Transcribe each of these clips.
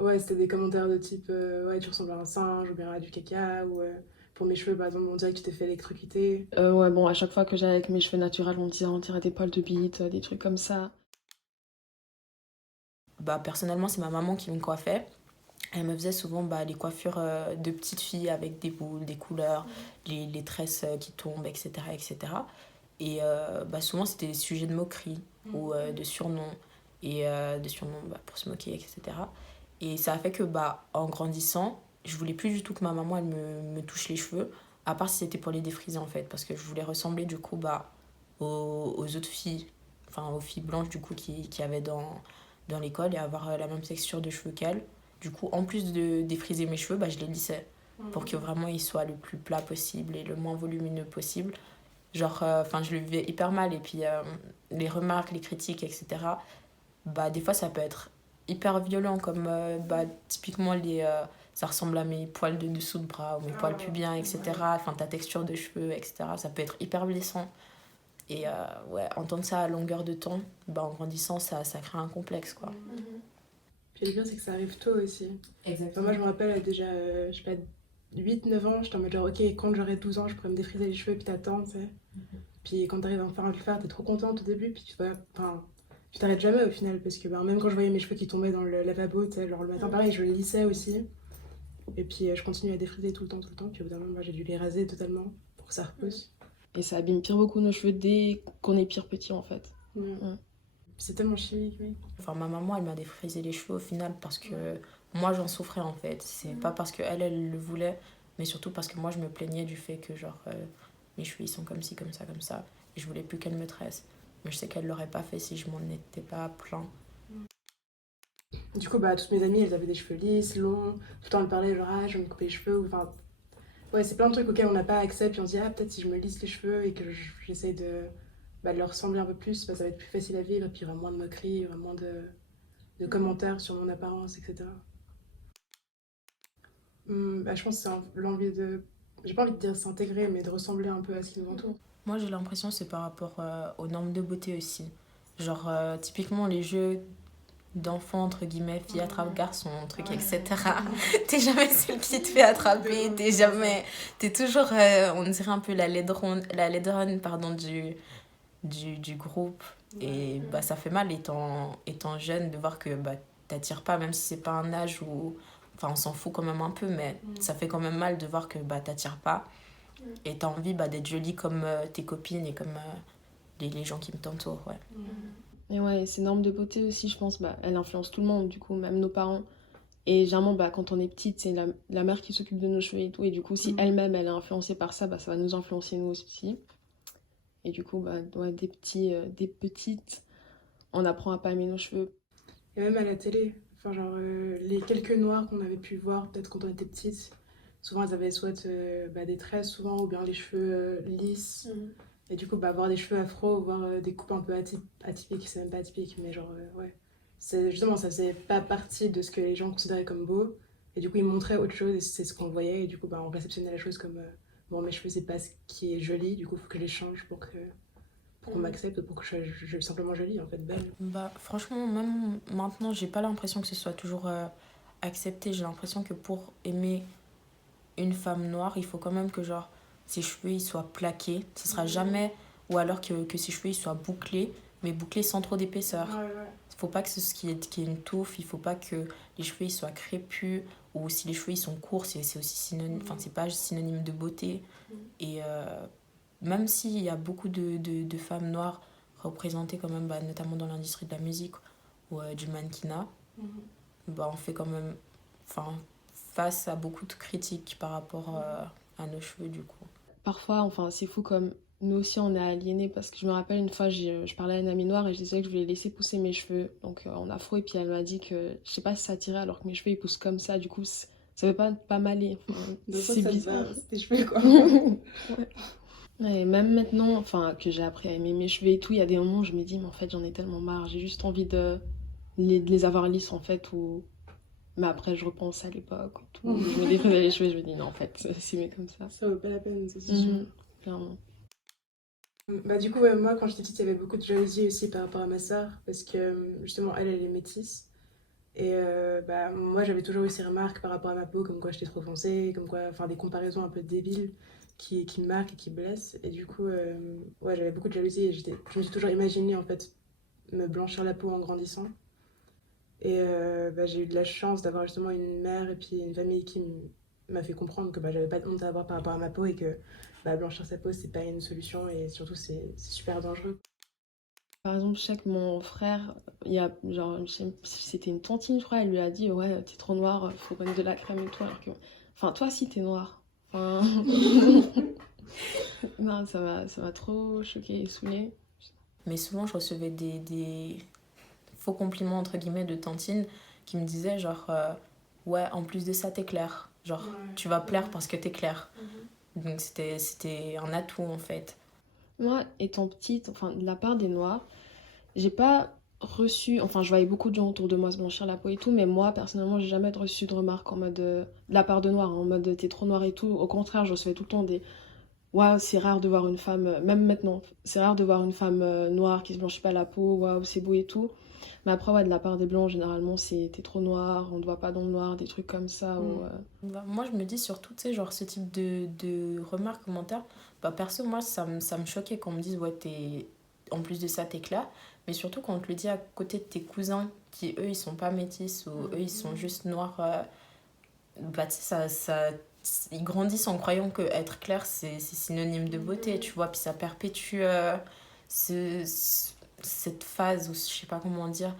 Ouais, c'était des commentaires de type ouais, tu ressembles à un singe ou bien à du caca. Ou pour mes cheveux, par exemple, on dirait que tu t'es fait électrocuter. Ouais, bon, à chaque fois que j'allais avec mes cheveux naturels, on me disait on dirait des poils de bite, des trucs comme ça. Bah, personnellement, c'est ma maman qui me coiffait. Elle me faisait souvent bah, les coiffures de petites filles avec des boules, des couleurs, les tresses qui tombent, etc. etc. Et bah, souvent, c'était des sujets de moquerie ou de surnoms. Et de surnoms bah, pour se moquer, etc. Et ça a fait que, bah, en grandissant, je voulais plus du tout que ma maman elle me touche les cheveux, à part si c'était pour les défriser en fait, parce que je voulais ressembler du coup bah, aux autres filles, enfin aux filles blanches du coup qui avaient dans l'école et avoir la même texture de cheveux qu'elles. Du coup, en plus de défriser mes cheveux, bah, je les lissais pour que vraiment ils soient le plus plat possible et le moins volumineux possible. Genre, enfin, je le vivais hyper mal. Et puis, les remarques, les critiques, etc., bah, des fois, ça peut être hyper violent, comme bah, typiquement, ça ressemble à mes poils de dessous de bras ou mes poils pubiens, etc. Enfin, ta texture de cheveux, etc. Ça peut être hyper blessant. Et ouais, entendre ça à longueur de temps, bah, en grandissant, ça crée un complexe, quoi. Puis le pire, c'est que ça arrive tôt aussi. Enfin, moi, Exactement. je me rappelle déjà, je sais pas, 8 9 ans, j'étais en mode genre, ok, quand j'aurai 12 ans, je pourrais me défriser les cheveux, puis t'attends, tu sais. Puis quand t'arrives enfin à le faire, t'es trop contente au début, puis tu vois, enfin, tu t'arrêtes jamais au final, parce que ben, même quand je voyais mes cheveux qui tombaient dans le lavabo, tu sais, genre le matin, pareil, je le lissais aussi. Et puis je continuais à défriser tout le temps, puis au bout d'un moment, moi, j'ai dû les raser totalement pour que ça repousse. Et ça abîme pire beaucoup nos cheveux dès qu'on est pire petit en fait. Mm. Mm. C'est tellement chimique, oui. Enfin, ma maman, elle m'a défrisé les cheveux au final parce que moi, j'en souffrais en fait. C'est pas parce qu'elle, elle le voulait, mais surtout parce que moi, je me plaignais du fait que, genre, mes cheveux, ils sont comme ci, comme ça, comme ça. Et je voulais plus qu'elle me tresse. Mais je sais qu'elle l'aurait pas fait si je m'en étais pas plaint. Du coup, bah, toutes mes amies, elles avaient des cheveux lisses, longs, tout le temps elles parlaient genre, ah, je vais me couper les cheveux, ou enfin, ouais, c'est plein de trucs auxquels on n'a pas accès, puis on se dit, ah, peut-être si je me lisse les cheveux et que j'essaie de leur ressembler un peu plus, bah, ça va être plus facile à vivre, et puis il y aura moins de moqueries, il y aura moins de commentaires sur mon apparence, etc. Bah, je pense que c'est l'envie de. J'ai pas envie de dire s'intégrer, mais de ressembler un peu à ce qui nous entoure. Moi, j'ai l'impression que c'est par rapport aux normes de beauté aussi. Genre, typiquement, les jeux d'enfants, entre guillemets, filles attrape garçon, truc, etc. T'es jamais celle qui te fait attraper, t'es jamais. T'es toujours, on dirait un peu la laidronne pardon, du groupe. Et bah, ça fait mal étant jeune de voir que bah, t'attires pas, même si c'est pas un âge où. Enfin, on s'en fout quand même un peu, mais ça fait quand même mal de voir que bah, t'attires pas. Et t'as envie bah, d'être jolie comme tes copines et comme les gens qui t'entourent, ouais. Et ouais, ces normes de beauté aussi, je pense, bah, elles influencent tout le monde, du coup, même nos parents. Et généralement, bah, quand on est petite, c'est la mère qui s'occupe de nos cheveux et tout. Et du coup, si elle-même, elle est influencée par ça, bah, ça va nous influencer nous aussi. Et du coup, bah, ouais, des petites, on apprend à pas aimer nos cheveux. Et même à la télé, enfin, genre, les quelques noirs qu'on avait pu voir, peut-être quand on était petite, souvent elles avaient soit bah, des tresses, souvent, ou bien les cheveux lisses. Et du coup, bah, avoir des cheveux afro, voir des coupes un peu atypiques, c'est même pas atypique, mais genre, ouais. Justement, ça faisait pas partie de ce que les gens considéraient comme beau. Et du coup, ils montraient autre chose et c'est ce qu'on voyait. Et du coup, bah, on réceptionnait la chose comme bon, mes cheveux, c'est pas ce qui est joli, du coup, il faut que je les change pour qu'on m'accepte, pour que je sois simplement jolie, en fait, belle. Bah, franchement, même maintenant, j'ai pas l'impression que ce soit toujours accepté. J'ai l'impression que pour aimer une femme noire, il faut quand même que genre ses cheveux ils soient plaqués. Ce sera jamais. Ou alors que ses cheveux ils soient bouclés, mais bouclés sans trop d'épaisseur. Ouais, ouais. Faut pas que ce qui est une touffe, il faut pas que les cheveux ils soient crépus. Ou si les cheveux ils sont courts, c'est aussi synonyme. Enfin, c'est pas juste synonyme de beauté. Et même s'il y a beaucoup de femmes noires représentées quand même, bah, notamment dans l'industrie de la musique ou du mannequinat, bah, on fait quand même enfin, face à beaucoup de critiques par rapport à nos cheveux du coup. Parfois, enfin, c'est fou comme nous aussi on est aliénés parce que je me rappelle une fois, je parlais à une amie noire et je disais que je voulais laisser pousser mes cheveux donc en afro et puis elle m'a dit que je sais pas si ça tirait alors que mes cheveux ils poussent comme ça, du coup ça veut pas m'aller. Enfin, Donc, je crois c'est que ça te bizarre. va, c'est tes cheveux, quoi. Ouais. Et même maintenant, enfin que j'ai appris à aimer mes cheveux et tout, il y a des moments où je me dis mais en fait j'en ai tellement marre, j'ai juste envie de les avoir lisses en fait ou mais après je repense à l'époque où tout, je me défrisais les cheveux et je me dis non en fait c'est mieux comme ça. Ça vaut pas la peine, ça, c'est sûr. Clairement. Bah, du coup, ouais, moi, quand j'étais petite, il y avait beaucoup de jalousie aussi par rapport à ma sœur, parce que justement, elle est métisse. Et bah, moi, j'avais toujours eu ces remarques par rapport à ma peau, comme quoi j'étais trop foncée, comme quoi, enfin, des comparaisons un peu débiles qui me marquent et qui blessent. Et du coup, ouais, j'avais beaucoup de jalousie et je me suis toujours imaginé, en fait, me blanchir la peau en grandissant. Et bah, j'ai eu de la chance d'avoir justement une mère et puis une famille qui m'a fait comprendre que bah, j'avais pas de honte à avoir par rapport à ma peau et que bah, blanchir sa peau, c'est pas une solution et surtout, c'est super dangereux. Par exemple, je sais que mon frère, il y a genre, je sais plus si c'était une tantine, je crois, elle lui a dit ouais, t'es trop noire, faut mettre de la crème et tout. Alors que, enfin, toi, si t'es noire. Enfin, non, ça m'a trop choquée et saoulée. Mais souvent, je recevais des faux compliments, entre guillemets, de tantine qui me disaient genre, ouais, en plus de ça, t'es claire. Genre, Ouais. tu vas plaire parce que t'es claire. Donc, c'était un atout, en fait. Moi, étant petite, enfin, de la part des noirs, j'ai pas reçu, enfin, je voyais beaucoup de gens autour de moi se blanchir la peau et tout, mais moi, personnellement, j'ai jamais reçu de remarques en mode, de la part de noirs, en mode t'es trop noir et tout. Au contraire, je recevais tout le temps des waouh, c'est rare de voir une femme, même maintenant, c'est rare de voir une femme noire qui se blanchit pas la peau, waouh, c'est beau et tout. Mais après, ouais, de la part des blancs, généralement, c'est t'es trop noir, on te voit pas dans le noir, des trucs comme ça. Ou, Bah, moi, je me dis surtout, tu sais, genre ce type de remarques, commentaires, bah perso, moi, ça me choquait qu'on me dise, ouais, en plus de ça, t'es clair. Mais surtout quand on te le dit à côté de tes cousins, qui eux, ils sont pas métis ou eux, ils sont juste noirs, bah tu sais, ils grandissent en croyant que être clair, c'est synonyme de beauté, tu vois. Puis ça perpétue cette phase, ou je sais pas comment dire,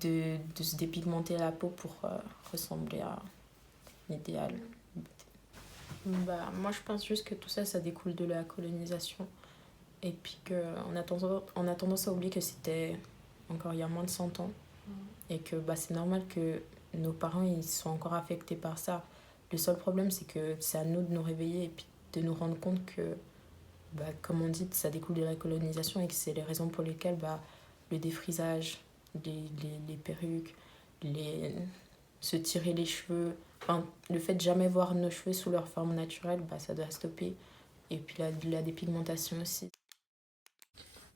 de se dépigmenter la peau pour ressembler à l'idéal. Bah, moi, je pense juste que tout ça, ça découle de la colonisation. Et puis on a tendance à oublier que c'était encore il y a moins de 100 ans. Et que bah, c'est normal que nos parents, ils sont encore affectés par ça. Le seul problème, c'est que c'est à nous de nous réveiller et puis de nous rendre compte que, bah, comme on dit, ça découle de la colonisation et que c'est les raisons pour lesquelles bah, le défrisage, les perruques, se tirer les cheveux, enfin, le fait de jamais voir nos cheveux sous leur forme naturelle, bah, ça doit stopper. Et puis la dépigmentation aussi.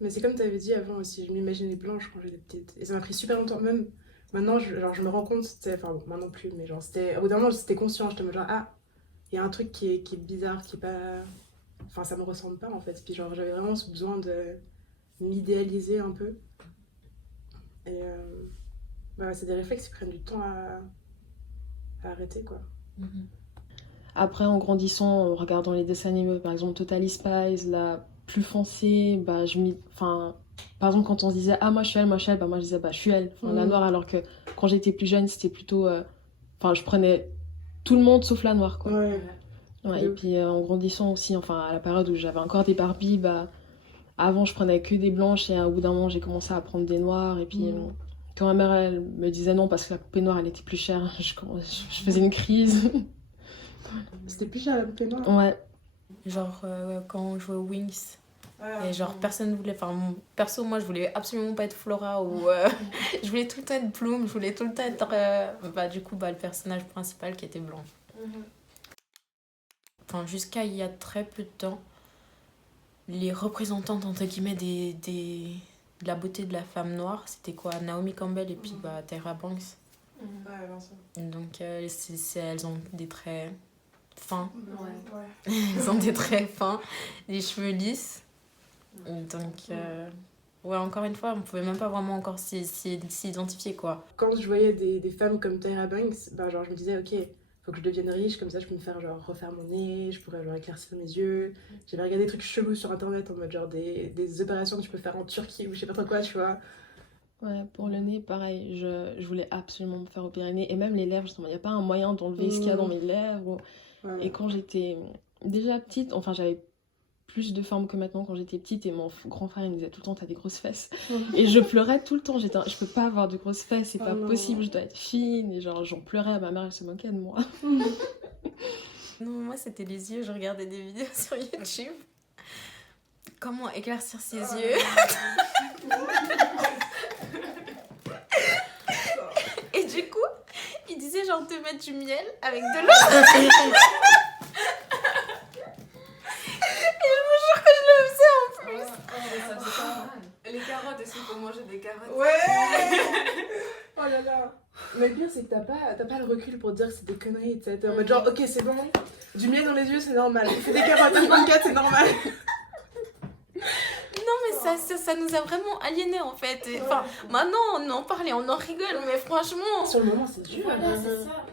Mais c'est comme tu avais dit avant aussi, je m'imaginais blanche quand j'étais petite. Et ça m'a pris super longtemps, même maintenant, genre, je me rends compte, enfin bon, maintenant plus, mais genre, au bout d'un moment, c'était conscient, j'étais en mode genre, ah, il y a un truc qui est bizarre, qui est pas. Enfin, ça me ressemble pas en fait. Puis genre, j'avais vraiment ce besoin de m'idéaliser un peu. Et bah, c'est des réflexes qui prennent du temps à arrêter quoi. Après, en grandissant, en regardant les dessins animés, par exemple Totally Spies, la plus foncée, bah, enfin, par exemple, quand on se disait ah, moi je suis elle, bah, moi je disais bah, je suis elle, enfin, la noire, alors que quand j'étais plus jeune, c'était plutôt. Enfin, je prenais tout le monde sauf la noire, quoi. Ouais. Ouais, et puis en grandissant aussi, enfin, à la période où j'avais encore des Barbies, bah, avant je prenais que des blanches et au bout d'un moment, j'ai commencé à prendre des noires. Et puis. Quand ma mère elle me disait non parce que la poupée noire elle était plus chère, je faisais une crise. C'était plus cher la poupée noire. Ouais. Genre quand on jouait aux Wings. Ah, Et genre personne voulait, enfin perso moi je voulais absolument pas être Flora ou je voulais tout le temps être Bloom, je voulais tout le temps être bah du coup bah le personnage principal qui était blanc. Enfin jusqu'à il y a très peu de temps, les représentantes entre guillemets de la beauté de la femme noire, c'était quoi, Naomi Campbell et puis bah Tyra Banks. Ouais, Vincent. Donc elles ont des traits fins. Ouais. Elles ont des traits fins, des cheveux lisses. Donc, ouais, encore une fois, on pouvait même pas vraiment encore s'identifier, quoi. Quand je voyais des femmes comme Tyra Banks, bah, genre, je me disais, ok, faut que je devienne riche, comme ça je peux me faire genre refaire mon nez, je pourrais genre éclaircir mes yeux. J'avais regardé des trucs chelous sur internet en mode genre des opérations que tu peux faire en Turquie ou je sais pas trop quoi, tu vois. Ouais, pour le nez, pareil, je voulais absolument me faire opérer le nez. Et même les lèvres, justement, il n'y a pas un moyen d'enlever ce qu'il y a dans mes lèvres. Ouais. Et quand j'étais déjà petite, enfin j'avais plus de forme que maintenant quand j'étais petite. Et mon grand frère, il me disait tout le temps, t'as des grosses fesses. Et je pleurais tout le temps. Je peux pas avoir de grosses fesses, c'est pas possible, je dois être fine. Et genre, j'en pleurais à ma mère, elle se moquait de moi. Non, moi, c'était les yeux. Je regardais des vidéos sur YouTube. Comment éclaircir ses yeux. Et du coup, il disait genre de mettre du miel avec de l'eau. Et je vous jure que je le faisais en plus. Les carottes, est-ce qu'il faut manger des carottes? Ouais. Oh là là. Mais le pire, c'est que t'as pas le recul pour dire que c'est des conneries, tu sais. T'es en mode genre, ok, c'est bon, du miel dans les yeux, c'est normal. C'est des carottes 24, c'est normal. Non, mais ça nous a vraiment aliénés en fait. Enfin, maintenant on en parle et on en rigole, mais franchement. Sur le moment, c'est dur. Voilà, c'est ça.